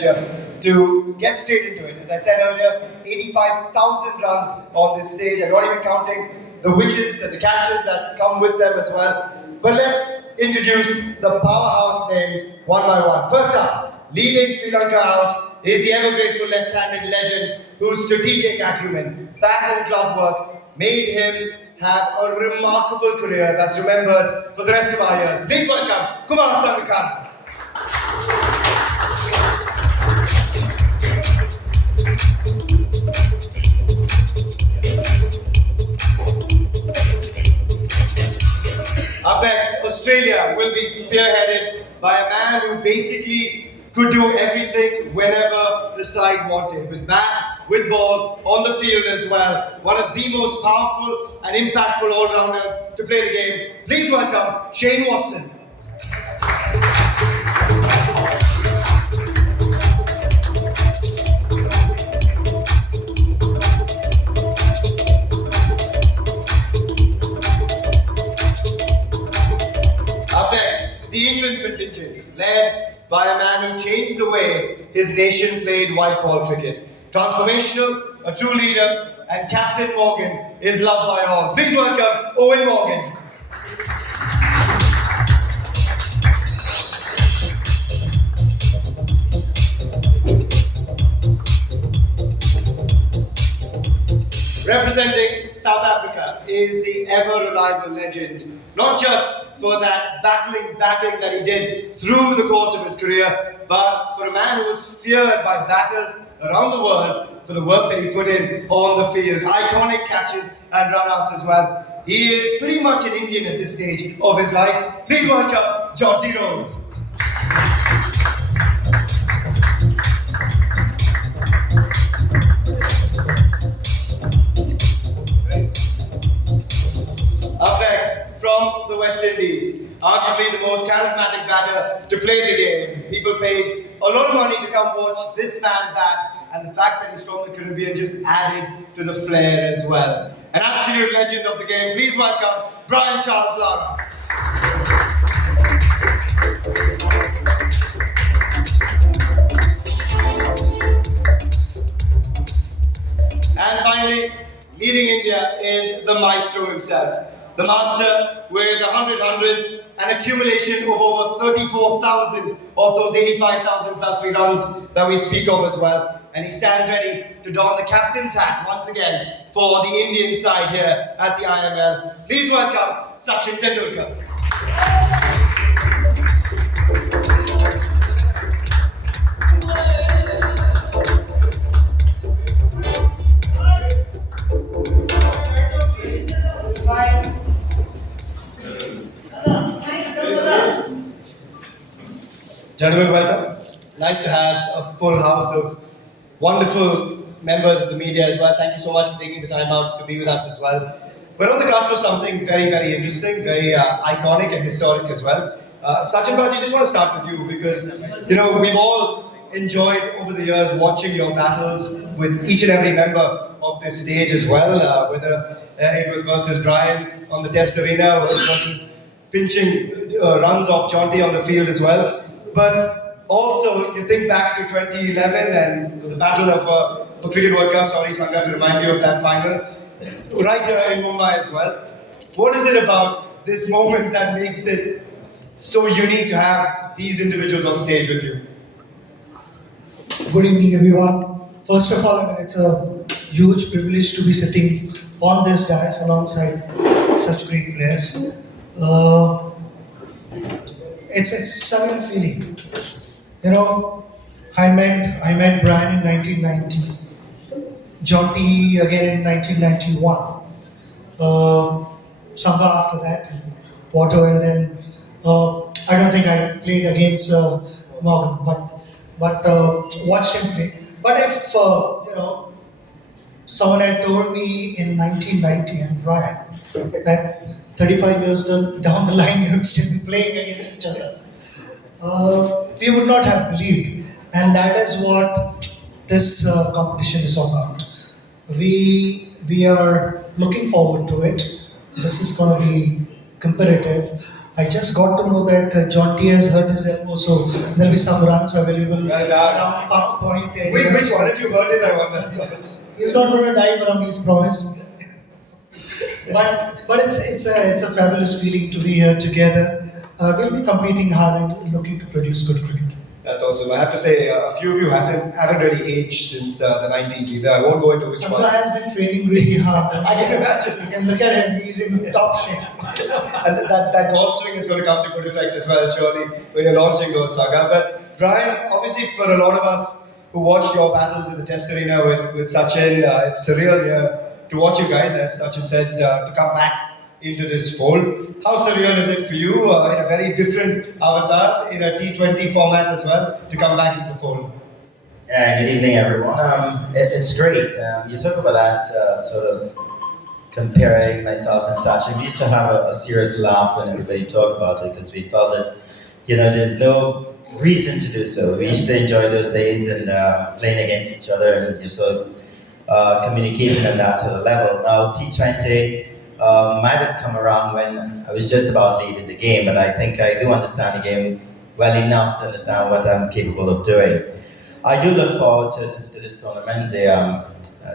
to get straight into it. As I said earlier, 85,000 runs on this stage. I'm not even counting the wickets and the catches that come with them as well. But let's introduce the powerhouse names one by one. First up, leading Sri Lanka out is the ever-graceful left-handed legend whose strategic acumen, bat and glove work made him have a remarkable career that's remembered for the rest of our years. Please welcome Kumar Sangakkara. Up next, Australia will be spearheaded by a man who basically could do everything whenever the side wanted, with bat, with ball, on the field as well. One of the most powerful and impactful all-rounders to play the game. Please welcome Shane Watson. Up next, the England contingent, led by a man who changed the way his nation played white ball cricket. Transformational, a true leader, and Captain Morgan is loved by all. Please welcome Eoin Morgan. Representing South Africa is the ever-reliable legend, not just for that batting that he did through the course of his career, but for a man who was feared by batters around the world for the work that he put in on the field. Iconic catches and run-outs as well. He is pretty much an Indian at this stage of his life. Please welcome Jonty Rhodes. Up next, from the West Indies, arguably the most charismatic batter to play the game. People paid a lot of money to come watch this man bat, and the fact that he's from the Caribbean just added to the flair as well. An absolute legend of the game. Please welcome Brian Lara. And finally, leading India is the maestro himself. The master with 100 hundreds, an accumulation of over 34,000 of those 85,000 plus runs that we speak of as well. And he stands ready to don the captain's hat once again for the Indian side here at the IML. Please welcome Sachin Tendulkar. Gentlemen, welcome. Nice to have a full house of wonderful members of the media as well. Thank you so much for taking the time out to be with us as well. We're on the cusp of something very, very interesting, very iconic and historic as well. Sachin Bhaji, just want to start with you because, you know, we've all enjoyed over the years watching your battles with each and every member of this stage as well, whether it was versus Brian on the test arena, versus pinching runs off Jonty on the field as well. But also, you think back to 2011 and the battle of for Cricket World Cup, sorry Sangha to remind you of that final, right here in Mumbai as well. What is it about this moment that makes it so unique to have these individuals on stage with you? Good evening everyone. First of all, I mean, it's a huge privilege to be sitting on this dais alongside such great players. It's a surreal feeling. You know, I met Brian in 1990, Jonty again in 1991, Sangha after that, Watto, and then I don't think I played against Morgan, but watched him play. But if you know, someone had told me in 1990 and Brian that 35 years down the line we would still be playing against each other, we would not have believed. And that is what this competition is all about. We are looking forward to it. This is going to be competitive. I just got to know that Jonty has hurt his elbow, so there'll be some runs available Well, around Park Point area. which one of you heard it? I wonder. He's not going to dive around, he's promised. But it's a fabulous feeling to be here together. We'll be competing hard and looking to produce good cricket. That's awesome. I have to say, a few of you haven't really aged since the 90s either. I won't go into which Sanga ones. has been training really hard. I can imagine. You can look at him, he's in top shape. And that golf swing is going to come to good effect as well, surely, when you're launching those, Saga. But Brian, obviously for a lot of us who watched your battles in the Test Arena with Sachin, it's surreal here to watch you guys, as Sachin said, to come back into this fold. How surreal is it for you, in a very different avatar, in a T20 format as well, to come back into the fold? Yeah, good evening, everyone. It's great. You talk about that sort of comparing myself and Sachin. We used to have a serious laugh when everybody talked about it because we felt that, there's no reason to do so. We used to enjoy those days and playing against each other and just sort of communicating on that sort of level. Now, T20 might have come around when I was just about leaving the game, but I think I do understand the game well enough to understand what I'm capable of doing. I do look forward to this tournament.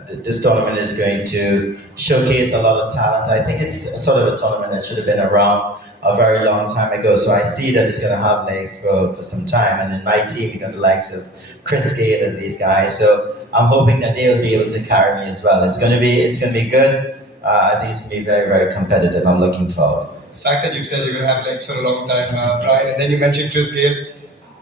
This tournament is going to showcase a lot of talent. I think it's sort of a tournament that should have been around a very long time ago, so I see that it's going to have legs for some time. And in my team, we got the likes of Chris Gale and these guys, so I'm hoping that they will be able to carry me as well. It's going to be good. I think it's going to be very, very competitive. I'm looking forward. The fact that you said you're going to have legs for a long time, Brian, and then you mentioned Chris Gale.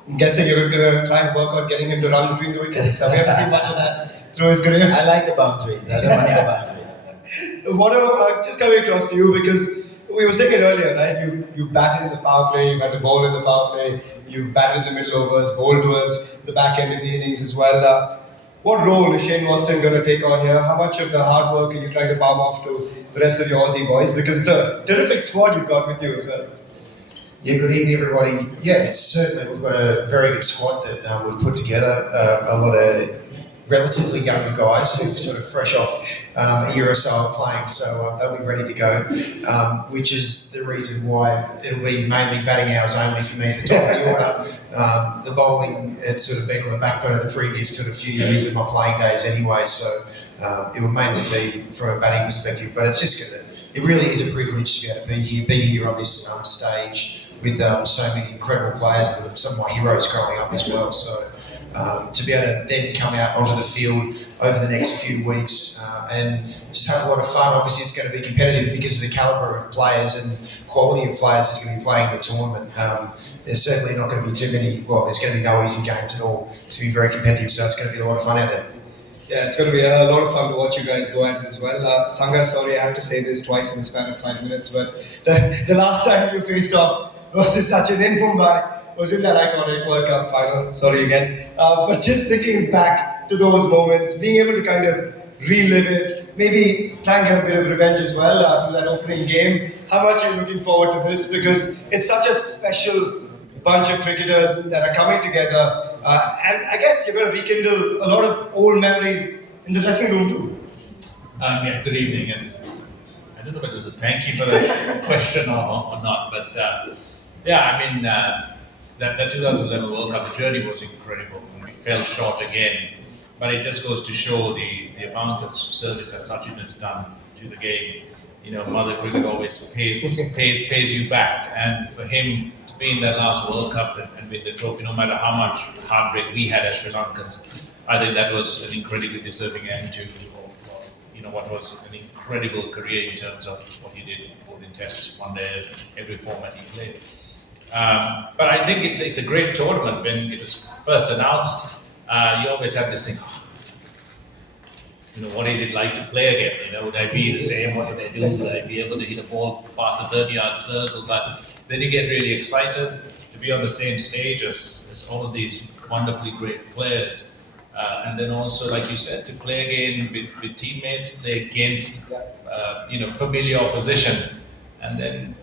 I'm guessing you're going to try and work on getting him to run between the wickets. We haven't seen much of that through his career. I like the boundaries. I don't mind the boundaries. Just coming across to you, because we were saying it earlier, right? You batted in the power play, you've had the ball in the power play, you've batted in the middle overs, bowled towards the back end of the innings as well. What role is Shane Watson going to take on here? How much of the hard work are you trying to palm off to the rest of your Aussie boys? Because it's a terrific squad you've got with you as well. Yeah, good evening, everybody. Yeah, it's certainly, we've got a very good squad that we've put together. A lot of relatively younger guys who've sort of fresh off a year or so of playing, so they'll be ready to go, which is the reason why it'll be mainly batting hours only for me at the top of the order. The bowling had sort of been on the back burner the previous sort of few years of my playing days anyway, so it will mainly be from a batting perspective, but it's just good. It really is a privilege to be able to be here on this stage with so many incredible players and some of my heroes growing up as well. So to be able to then come out onto the field over the next few weeks and just have a lot of fun. Obviously, it's going to be competitive because of the calibre of players and quality of players that are going to be playing in the tournament. There's certainly not going to be too many, there's going to be no easy games at all. It's going to be very competitive, so it's going to be a lot of fun out there. Yeah, it's going to be a lot of fun to watch you guys go at it as well. Sanga, sorry, I have to say this twice in the span of 5 minutes, but the last time you faced off versus Sachin in Mumbai was in that iconic World Cup final. Sorry again. But just thinking back to those moments, being able to kind of relive it, maybe try and get a bit of revenge as well through that opening game. How much are you looking forward to this? Because it's such a special bunch of cricketers that are coming together. And I guess you're going to rekindle a lot of old memories in the dressing room too. Yeah, good evening. And I don't know whether to thank you for the question or not, but that 2011 World Cup, the journey was incredible. And we fell short again, but it just goes to show the amount of service that Sachin has done to the game. Mother cricket always pays you back, and for him to be in that last World Cup and win the trophy, no matter how much heartbreak we had as Sri Lankans, I think that was an incredibly deserving end to what was an incredible career in terms of what he did both in tests, one day, every format he played. But I think it's a great tournament. When it was first announced, you always have this thing, what is it like to play again? Would I be the same? What would I do? Would I be able to hit a ball past the 30-yard circle? But then you get really excited to be on the same stage as all of these wonderfully great players. And then also, like you said, to play again with teammates, play against familiar opposition, and then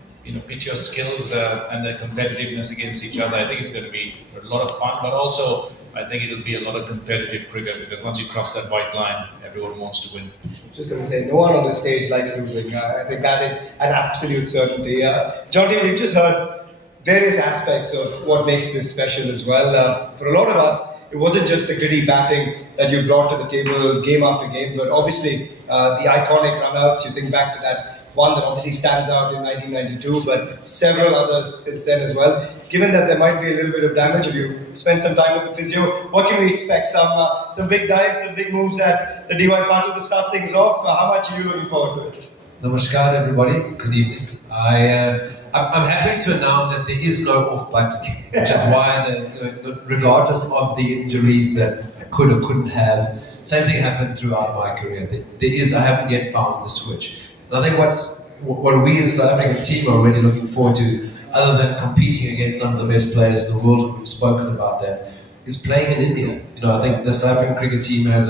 pit your skills and their competitiveness against each other. I think it's going to be a lot of fun, but also I think it'll be a lot of competitive cricket, because once you cross that white line, everyone wants to win. I was just going to say, no one on the stage likes losing. I think that is an absolute certainty. Jonty, we've just heard various aspects of what makes this special as well. For a lot of us, it wasn't just the gritty batting that you brought to the table game after game, but obviously the iconic runouts. You think back to that one that obviously stands out in 1992, but several others since then as well. Given that there might be a little bit of damage, if you spend some time with the physio, what can we expect? Some big dives, some big moves at the DY Patil to start things off. How much are you looking forward to it? Namaskar, everybody. Good evening. I'm happy to announce that there is no off button, which is why, regardless of the injuries that I could or couldn't have, same thing happened throughout my career. I haven't yet found the switch. And I think what we as a South African team are really looking forward to, other than competing against some of the best players in the world, and we've spoken about that, is playing in India. I think the South African cricket team has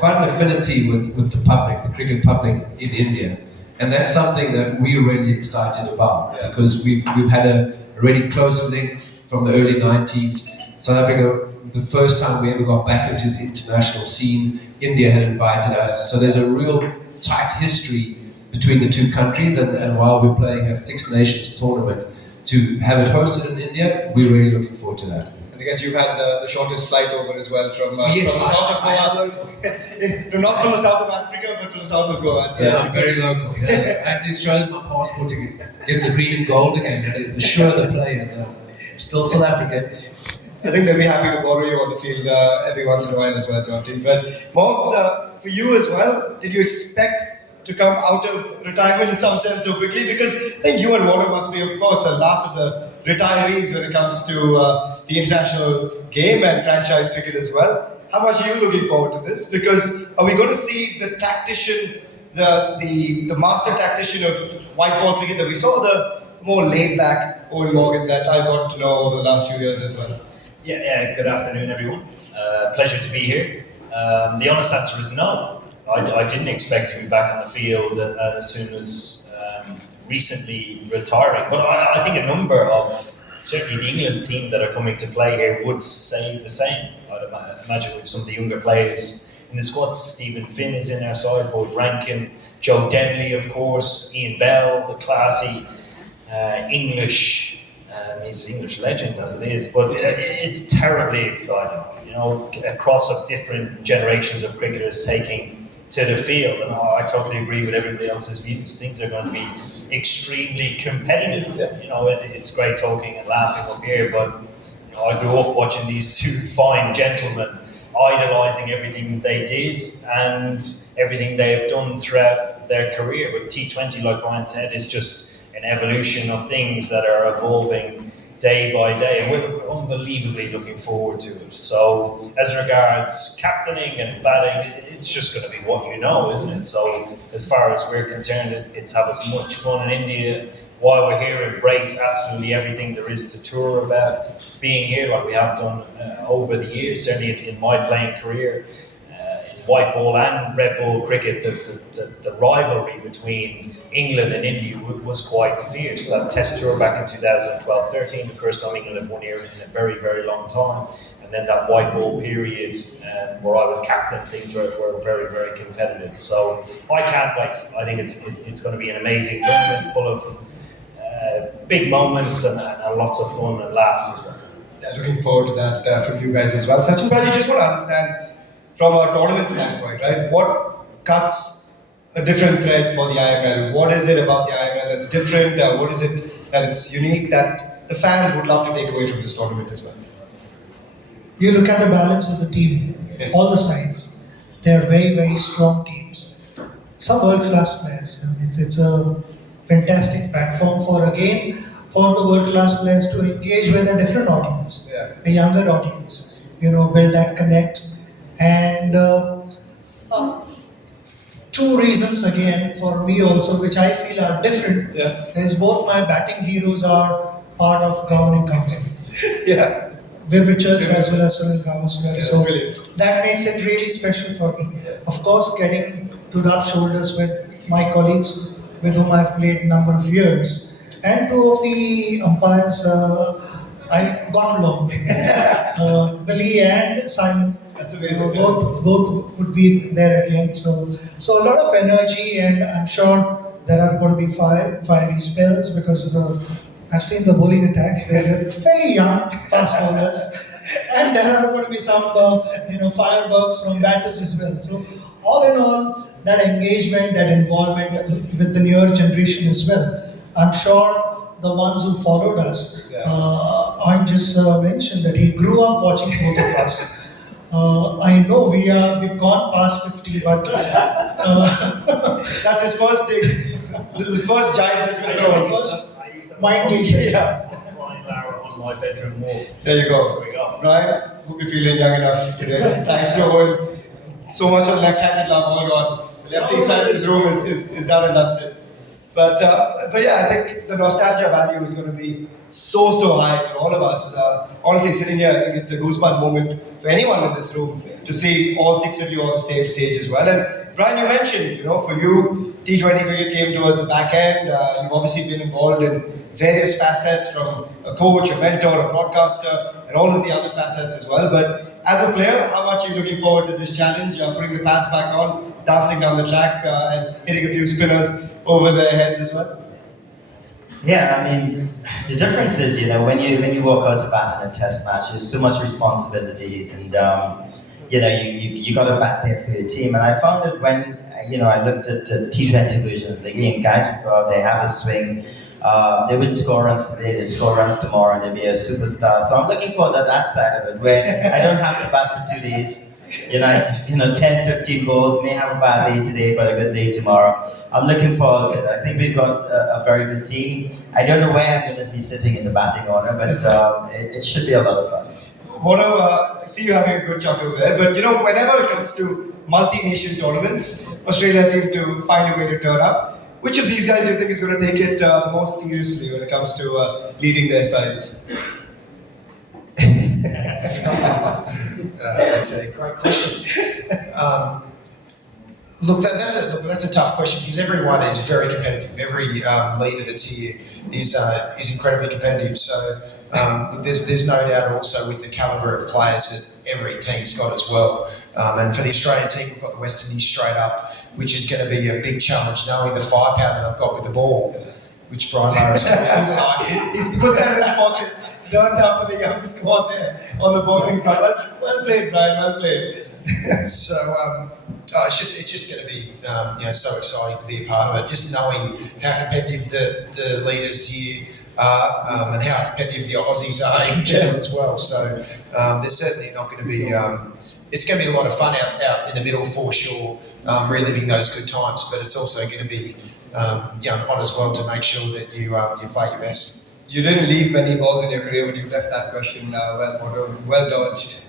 quite an affinity with the public, the cricket public in India. And that's something that we're really excited about, because we've had a really close link from the early 90s. South Africa, the first time we ever got back into the international scene, India had invited us. So there's a real tight history between the two countries, and while we're playing a Six Nations tournament, to have it hosted in India, we're really looking forward to that. I guess you've had the shortest flight over as well from Yes, the south of Goa. Not from the south of Africa, but from the south of Goa. I'm very local. I had to show them my passport to get the green and gold again, to show the players I'm still South African. I think they'll be happy to borrow you on the field every once in a while as well, Jonty. But Morgs, for you as well, did you expect to come out of retirement in some sense so quickly? Because I think you and Warner must be, of course, the last of the retirees when it comes to the international game and franchise cricket as well. How much are you looking forward to this? Because are we going to see the tactician, the master tactician of white ball cricket that we saw, the more laid-back Eoin Morgan that I got to know over the last few years as well? Yeah, good afternoon, everyone. Pleasure to be here. The honest answer is no. I didn't expect to be back on the field as soon as recently retiring, but I think a number of, certainly the England team that are coming to play here would say the same. I'd imagine with some of the younger players in the squad. Stephen Finn is in our side, Boyd Rankin, Joe Denley, of course, Ian Bell, the classy English, he's an English legend as it is, but it's terribly exciting. A cross of different generations of cricketers taking to the field, and I totally agree with everybody else's views. Things are going to be extremely competitive. It's great talking and laughing up here, but I grew up watching these two fine gentlemen idolising everything they did and everything they have done throughout their career. But T20, like Brian said, is just an evolution of things that are evolving day by day, and we're unbelievably looking forward to it. So as regards captaining and batting, it's just going to be what you know, isn't it? So as far as we're concerned, it's have as much fun in India while we're here, embrace absolutely everything there is to tour about being here, like we have done over the years, certainly in my playing career. White ball and red ball cricket, the rivalry between England and India was quite fierce. That test tour back in 2012-13, the first time England have won here in a very, very long time. And then that white ball period where I was captain, things were very, very competitive. So I can't wait. I think it's going to be an amazing tournament full of big moments and lots of fun and laughs as well. Yeah, looking forward to that from you guys as well. Sachin, but I just want to understand, from a tournament standpoint, right? What cuts a different thread for the IML? What is it about the IML that's different? What is it that it's unique that the fans would love to take away from this tournament as well? You look at the balance of the team, all the sides. They are very, very strong teams. Some world-class players. It's a fantastic platform for the world-class players to engage with a different audience, a younger audience. Build that connect. And two reasons again for me also, which I feel are different, is both my batting heroes are part of governing council. Viv Richards as well as Sunil Gavaskar. So that makes it really special for me. Of course, getting to rub shoulders with my colleagues with whom I've played a number of years, and two of the umpires I got along with, Billy and Simon. That's amazing. Both would be there again. So a lot of energy, and I'm sure there are going to be fiery spells because I've seen the bowling attacks. They're fairly young fast bowlers, and there are going to be some fireworks from batters as well. So all in all, that engagement, that involvement with the newer generation as well. I'm sure the ones who followed us. I just mentioned that he grew up watching both of us. I know we've gone past 50, but That's his first dig. The first giant has been thrown. I used to Mind have you, Brian Lara on my bedroom wall. There you go. There we go. Brian, hope you're feeling young enough today. Thanks to Eoin. So much of left-handed love all gone. The lefty side of his room is done and dusted. But yeah, I think the nostalgia value is going to be so high for all of us. Honestly, sitting here, I think it's a goosebump moment for anyone in this room to see all six of you on the same stage as well. And Brian, you mentioned, for you, T20 cricket came towards the back end. You've obviously been involved in various facets, from a coach, a mentor, a broadcaster, and all of the other facets as well. But as a player, how much are you looking forward to this challenge, putting the pads back on, dancing down the track, and hitting a few spinners over their heads as well? Yeah, I mean, the difference is, when you walk out to bat in a test match, there's so much responsibilities, and you got to bat there for your team. And I found that when I looked at the T20 version of the game, guys would go out, they have a swing, they would score runs today, they score runs tomorrow, and they'd be a superstar. So I'm looking forward to that side of it, where I don't have to bat for 2 days. It's just 10, 15 balls, may have a bad day today, but a good day tomorrow. I'm looking forward to it. I think we've got a very good team. I don't know where I'm going to be sitting in the batting order, but it should be a lot of fun. I see you having a good chuckle over there, but whenever it comes to multi-nation tournaments, Australia seems to find a way to turn up. Which of these guys do you think is going to take it the most seriously when it comes to leading their sides? That's a great question. Look, that's a tough question, because everyone is very competitive. Every leader that's here is incredibly competitive. So there's no doubt also with the calibre of players that every team's got as well. And for the Australian team, we've got the West Indies straight up, which is going to be a big challenge, knowing the firepower that they've got with the ball, which Brian Lara's going to utilise. He's put that in his pocket, turned up with a young squad there on the bowling front. Well played, Brian, well played. So it's just going to be so exciting to be a part of it. Just knowing how competitive the leaders here are, and how competitive the Aussies are in general as well. So there's certainly not going to be. It's going to be a lot of fun out in the middle for sure, reliving those good times. But it's also going to be fun as well to make sure that you play your best. You didn't leave many balls in your career, but you left that question well dodged.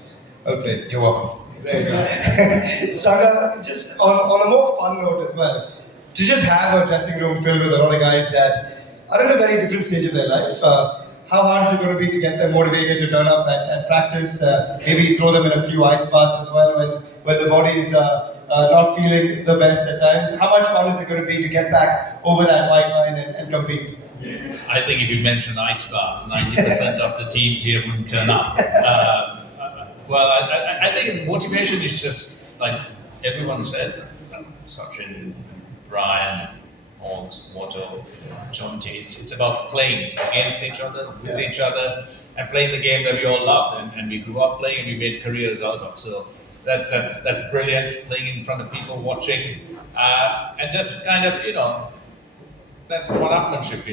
Well played. You're welcome. There you go. Sanga, just on a more fun note as well, to just have a dressing room filled with a lot of guys that are in a very different stage of their life. How hard is it going to be to get them motivated to turn up at practice? Maybe throw them in a few ice baths as well when the body's not feeling the best at times. How much fun is it going to be to get back over that white line and compete? I think if you mention ice baths, 90% of the teams here wouldn't turn up. I think the motivation is just like everyone said, Sachin, Brian, Holmes, Watto, Jonty. It's about playing against each other, with each other, and playing the game that we all loved and we grew up playing and we made careers out of. So that's brilliant, playing in front of people watching, and just kind of that one-upmanship.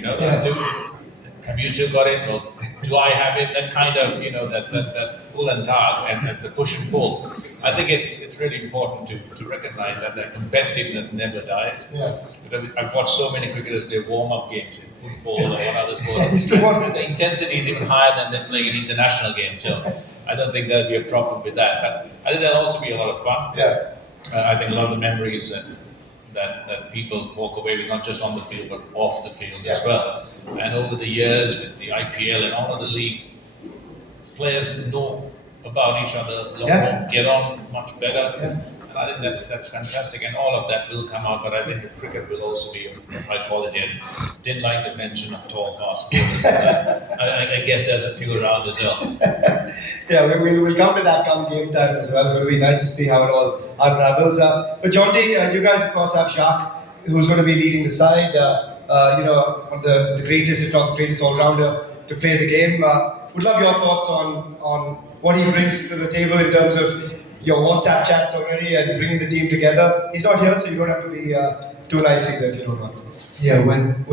Have you still got it? Or do I have it? That kind of that pull and tug and the push and pull. I think it's really important to recognize that competitiveness never dies. Yeah. Because I've watched so many cricketers play warm-up games in football or what other sports. The intensity is even higher than them playing an international game. So I don't think there'll be a problem with that. But I think there'll also be a lot of fun. Yeah. I think a lot of the memories that people walk away with, not just on the field but off the field as well. And over the years with the IPL and all of the leagues, players know about each other a lot more, get on much better. And I think that's fantastic, and all of that will come out, but I think the cricket will also be of high quality. And didn't like the mention of tall, fast bowlers. I guess there's a few around as well. Yeah, we'll come to that come game time as well. It'll be nice to see how it all unravels. But Jonty, you guys of course have Jacques, who's going to be leading the side. one of the greatest, if not the greatest all-rounder to play the game. Would love your thoughts on what he brings to the table in terms of your WhatsApp chats already and bringing the team together. He's not here, so you don't have to be too nice either if you don't want. Yeah, when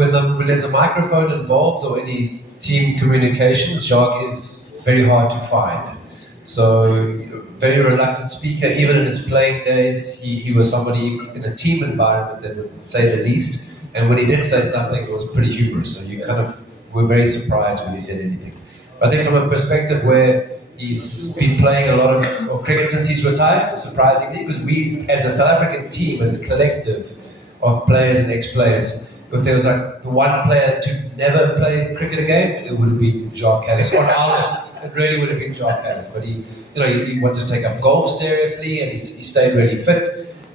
there's a microphone involved or any team communications, Jacques is very hard to find. So, very reluctant speaker. Even in his playing days, he was somebody in a team environment that would say the least. And when he did say something, it was pretty humorous. So you kind of were very surprised when he said anything. But I think from a perspective where he's been playing a lot of cricket since he's retired, surprisingly, because we, as a South African team, as a collective of players and ex-players, if there was like one player to never play cricket again, it would have been Jacques Kallis. On our list, it really would have been Jacques Kallis. But he wanted to take up golf seriously, and he stayed really fit.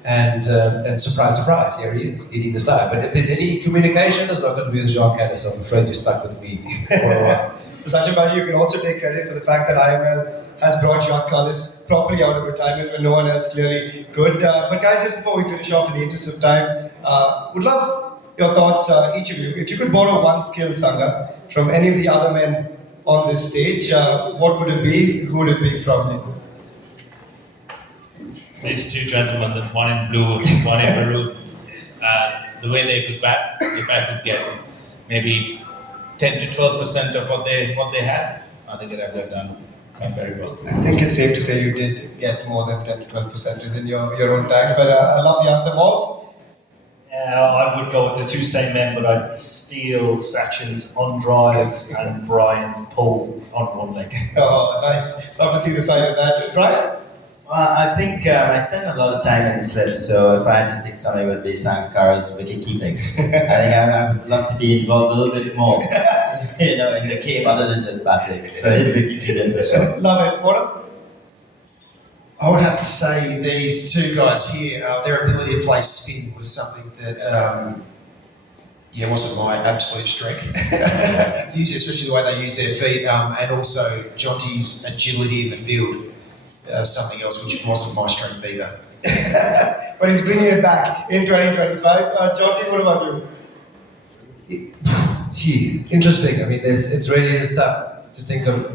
And surprise, surprise, here he is leading the side. But if there's any communication, it's not going to be with Jacques Kallis. I'm afraid you're stuck with me for a while. So Sachin Bhaji, you can also take credit for the fact that IML has brought Jacques Kallis properly out of retirement when no one else clearly could. But guys, just before we finish off in the interest of time, would love your thoughts, each of you. If you could borrow one skill, Sangha, from any of the other men on this stage, what would it be? Who would it be from? These two gentlemen, the one in blue and one in maroon, the way they could bat, if I could get maybe 10 to 12% of what they had, I think I'd have done very well. I think it's safe to say you did get more than 10 to 12% within your own time, but I love the answer. Morgs? I would go with the two same men, but I'd steal Sachin's on drive and Brian's pull on one leg. Oh, nice. Love to see the side of that. Brian? I think I spend a lot of time in slips, so if I had to pick something, it would be Sangakkara's wicket keeping. I think I would love to be involved a little bit more, in the game other than just batting. So his wicket keeping for sure. Love it. What? I would have to say these two guys here, their ability to play spin was something that, wasn't my absolute strength. Especially the way they use their feet, and also Jonty's agility in the field. Something else which wasn't my strength either. But he's bringing it back in 2025. Jonty, what about you? Interesting. I mean, it's really tough to think of.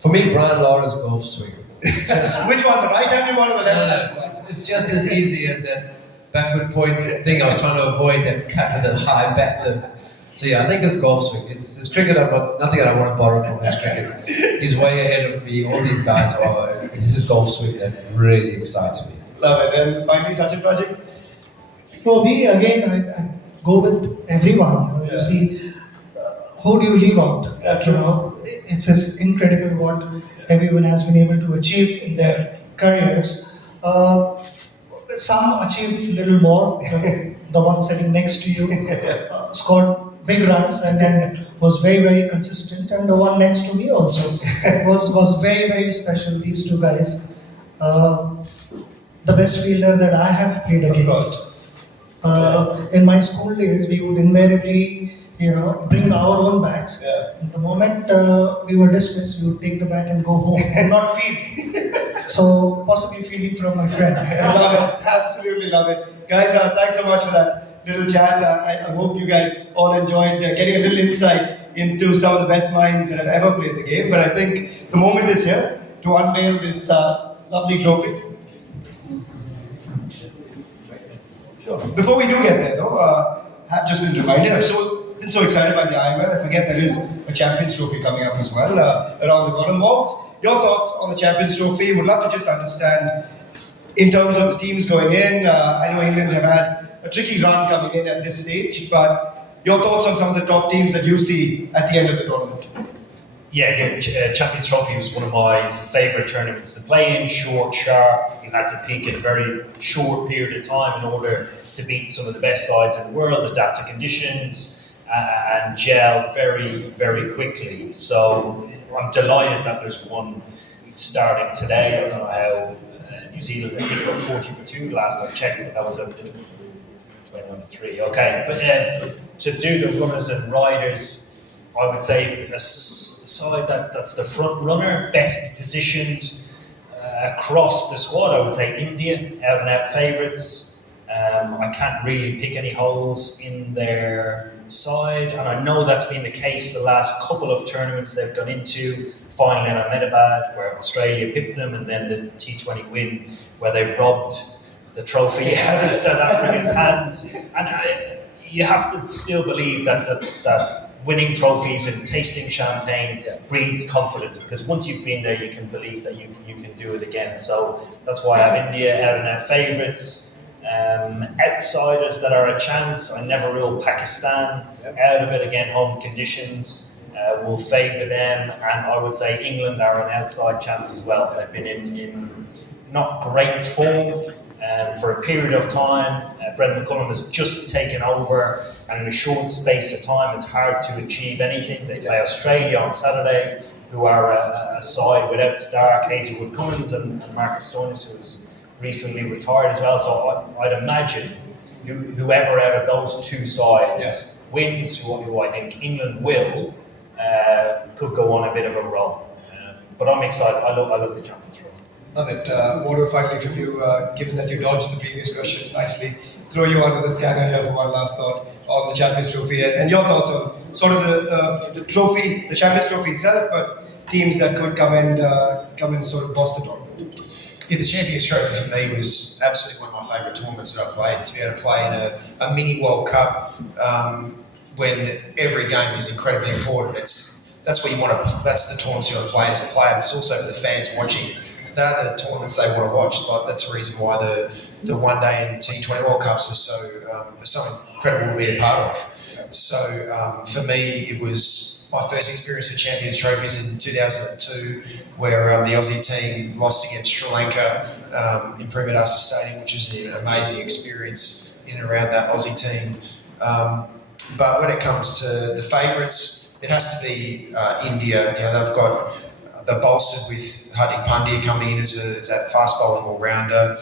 For me, Brian Lara's golf swing. It's just Which one, the right-handed one or the left-handed one? it's just as easy as that backward point thing I was trying to avoid, that cut with that high back lift. So yeah, I think it's golf swing. It's cricket. Nothing I want to borrow from his cricket. He's way ahead of me. All these guys are. It's his golf swing that really excites me. Love it. And finally, Sachin Bhaji? For me, again, I go with everyone. You see, who do you leave out? It's just incredible what everyone has been able to achieve in their careers. Some achieved a little more. The one sitting next to you scored big runs and then was very, very consistent. And the one next to me also was very, very special. These two guys, the best fielder that I have played against. In my school days, we would invariably, bring our own bats. Yeah. And the moment we were dismissed, we would take the bat and go home and not field. So possibly fielding from my friend. Love it. Absolutely love it. Guys, thanks so much for that little chat. I hope you guys all enjoyed getting a little insight into some of the best minds that have ever played the game. But I think the moment is here to unveil this lovely trophy. Sure. Before we do get there, though, I've just been reminded, I've been so excited by the IML, I forget there is a Champions Trophy coming up as well around the corner. Morgs, your thoughts on the Champions Trophy? Would love to just understand, in terms of the teams going in, I know England have had a tricky run coming in at this stage, but your thoughts on some of the top teams that you see at the end of the tournament? Yeah, here, Champions Trophy was one of my favourite tournaments to play in. Short, sharp, you had to peak in a very short period of time in order to beat some of the best sides in the world, adapt to conditions, and gel very, very quickly. So I'm delighted that there's one starting today. I don't know how New Zealand, I think, were 40 for 2 last I checked, but that was a little 21 for 3. Okay, but to do the runners and riders, I would say the side that's the front runner, best positioned across the squad. I would say India, out and out favourites. I can't really pick any holes in their side, and I know that's been the case the last couple of tournaments they've gone into. Final in Ahmedabad, where Australia pipped them, and then the T20 win, where they robbed the trophy out of South Africa's hands. And you have to still believe that winning trophies and tasting champagne breeds confidence, because once you've been there, you can believe that you can do it again. So that's why I have India out and out favourites. Outsiders that are a chance, I never rule Pakistan out of it. Again, home conditions will favour them, and I would say England are an outside chance as well. They've been in not great form for a period of time. Brendan McCullum has just taken over, and in a short space of time, it's hard to achieve anything. They play Australia on Saturday, who are a side without Stark, Hazelwood Cummins, and Marcus Stoinis, who is recently retired as well. So I'd imagine whoever out of those two sides wins, who I think England will, could go on a bit of a roll. But I'm excited. I love the Champions Trophy. Love it. Modo, finally from you, given that you dodged the previous question nicely, throw you under the scanner here for one last thought on the Champions Trophy and your thoughts on sort of the trophy, the Champions Trophy itself, but teams that could come and sort of boss the tournament. Yeah, the Champions Trophy for me was absolutely one of my favourite tournaments that I played. To be able to play in a mini World Cup when every game is incredibly important. That's what you want to. That's the tournaments you want to play as a player, but it's also for the fans watching. They're the tournaments they want to watch. Like, that's the reason why the one day and T20 World Cups are so incredible to be a part of. So for me, it was my first experience with Champions Trophies in 2002, where the Aussie team lost against Sri Lanka in Premadasa Stadium, which was an amazing experience in and around that Aussie team. But when it comes to the favourites, it has to be India. You know, they're bolstered with Hardik Pandya coming in as that fast bowling all-rounder.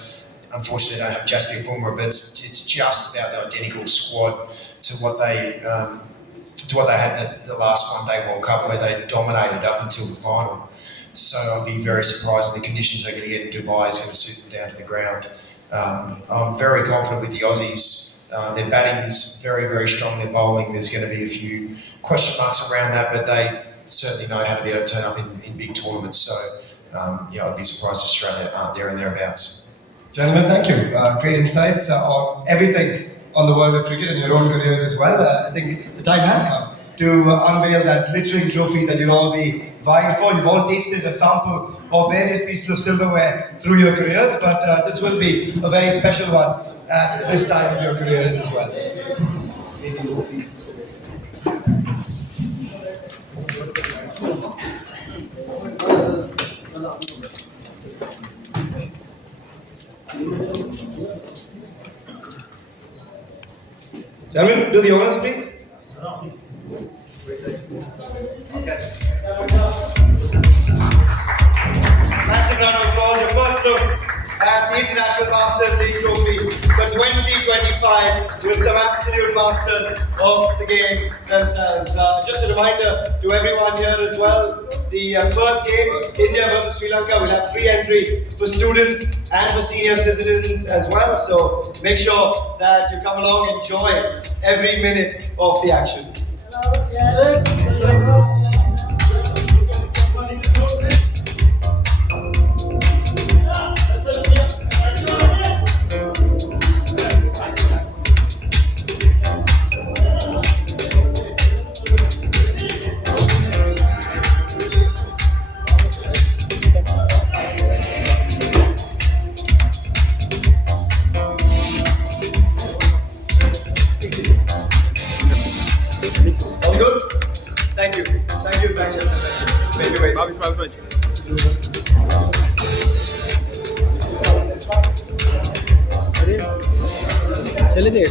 Unfortunately, they don't have Jasprit Bumrah, but it's just about the identical squad to what they had in the last one-day World Cup, where they dominated up until the final. So I'd be very surprised if the conditions they're going to get in Dubai is going to suit them down to the ground. I'm very confident with the Aussies. Their batting's very, very strong. Their bowling, there's going to be a few question marks around that, but they certainly know how to be able to turn up in big tournaments. So I'd be surprised if Australia aren't there and thereabouts. Gentlemen, thank you. Great insights on everything on the world of cricket and your own careers as well. I think the time has come to unveil that glittering trophy that you'll all be vying for. You've all tasted a sample of various pieces of silverware through your careers, but this will be a very special one at this time of your careers as well. Gentlemen, do the honors, please. Massive round of applause. Your first look at the International Masters League Trophy for 2025 with some absolute masters of the game themselves. Just a reminder to everyone here as well, the first game, India versus Sri Lanka, will have free entry for students and for senior citizens as well. So make sure that you come along and enjoy every minute of the action. All good? Thank you. Thank you. Thank you. Thank you. चले थे